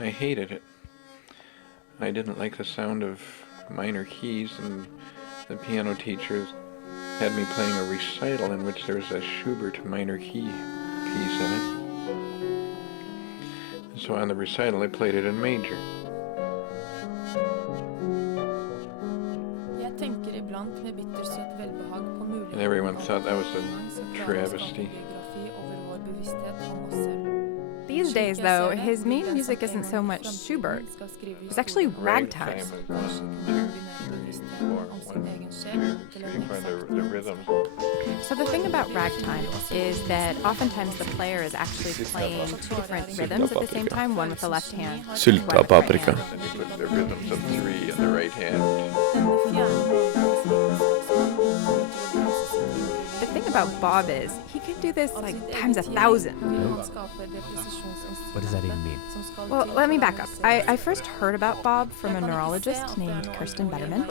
I hated it. I didn't like the sound of minor keys, and the piano teacher had me playing a recital in which there's a Schubert minor key piece in it. So on the recital I played it in major. And everyone thought that was a travesty. These days, though, his main music isn't so much Schubert. It's actually ragtime. So the thing about ragtime is that oftentimes the player is actually playing two different rhythms at the same time, one with the left hand, one with the right hand. The rhythms of three in the right hand. The thing about Bob is he can do this like times 1,000. What does that even mean? Well, let me back up. I first heard about Bob from a neurologist named Kirsten Betterman,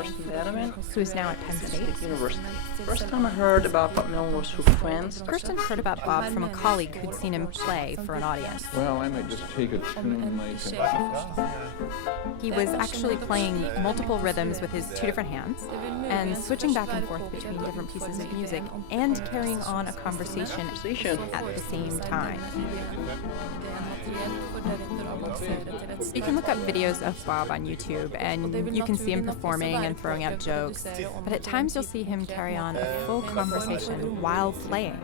who is now at Penn State University. First time I heard about Bob Dylan was through friends. Kirsten heard about Bob from a colleague who'd seen him play for an audience. Well, I might just take a tune like He was actually playing multiple rhythms with his two different hands and switching back and forth between different pieces of music and carrying on a conversation at the same time. You can look up videos of Bob on YouTube and you can see him performing and throwing out jokes, but at times you'll see him carry on a full conversation while playing.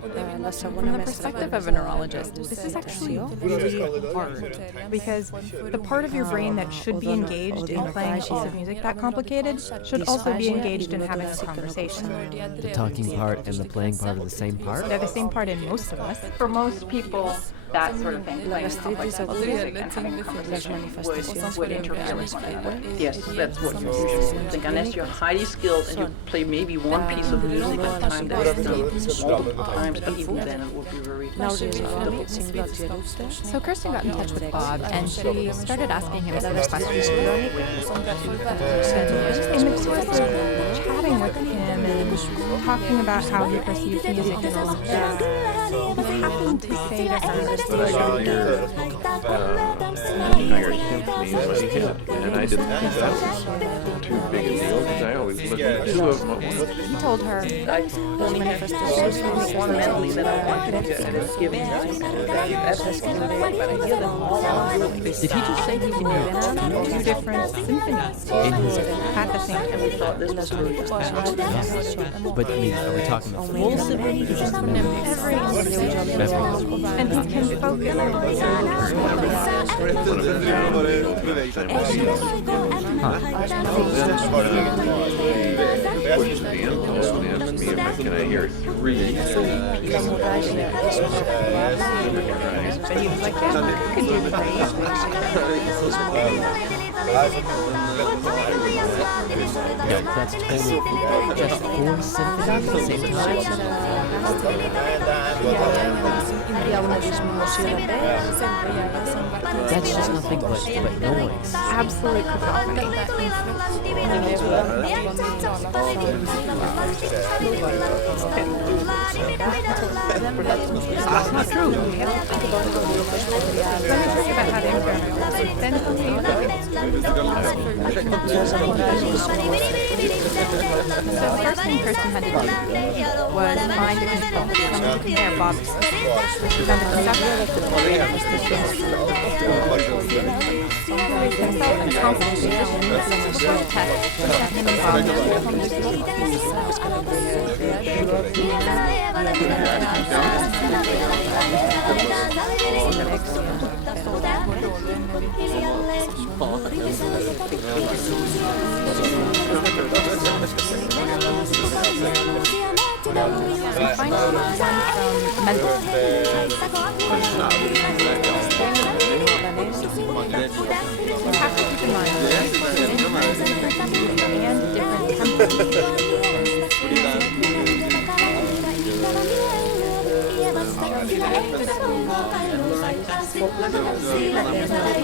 From the perspective of a neurologist, this is actually really hard because the part of your brain that should be engaged in playing a piece of music that complicated should also be engaged in having a conversation. The talking part and the playing part are the same part? They're the same part in most of us. For most people, that sort of thing, playing complex music and having a conversation would interfere with one another. Yes, that's what you usually think. Unless you're highly skilled and you play maybe one piece of music at a time that's done multiple times, but even then it would be very difficult. So Kirsten got in touch with Bob and she started asking him some questions. In the course of chatting with him and talking about how he perceives music and all of that, he happened to say to her, But I could hear entire symphony in my head, and I didn't think that was too big a deal, because I always listened to two of them at once. he told her, Fundamentally, that I wanted to give him Did he just say he can hear two different symphonies in his head? at the same time. and we thought this was really just bad. But I mean, are we talking the full symphony or just the Every and he can focus on Can I hear three? but he was like, yeah, you could do Yeah, that's totally just four symphonies at the same time? That's just nothing but noise. absolute cacophony. That's not true. Let me tell you about how the experiment works. Then see So the first thing Kirsten had to do was find a control, someone to compare Bob's. She found a conductor, and complications, short text, that him and Bob finally one from mental. You have to keep in mind and different